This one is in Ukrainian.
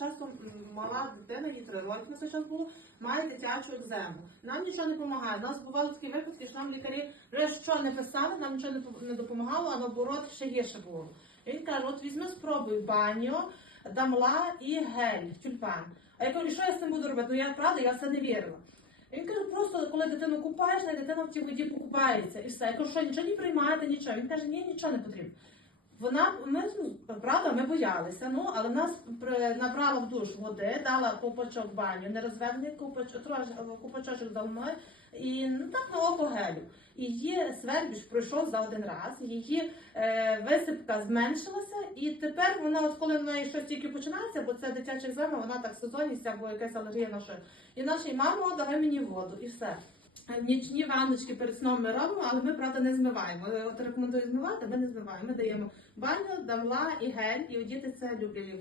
часто мала дитина, їй три роки на цей час було, має дитячу екзему. Нам нічого не допомагає. У нас бували такі випадки, що нам лікарі вже що не писали, нам нічого не допомагало, а наоборот ще гірше було. Він каже: от візьми, спробуй баню, дамла і гель, тюльпан. А я кажу, що я з цим буду робити? Ну я правда, я це не вірила. Він каже, просто коли дитину купаєш, дитина в тій воді покупається і все. Я кажу, що нічого не приймаєте, нічого. Він каже, ні, нічого не потрібно. Вона ми ну, правда, ми боялися, ну але нас набрала в душ води, дала купачок баню, не розведений купачок, купачочок дала і ну так на око гелю. Її свербіж пройшов за один раз, її е, висипка зменшилася, і тепер вона, от коли в неї щось тільки починається, бо це дитяча екзема, вона так сезонність або якась алергія на що. І наша мама давай мені воду, і все. Нічні ванночки перед сном ми робимо, але ми правда не змиваємо. Е, От рекомендую змивати, ми не змиваємо. Ми даємо баню, дамла і гель, і діти це люблять.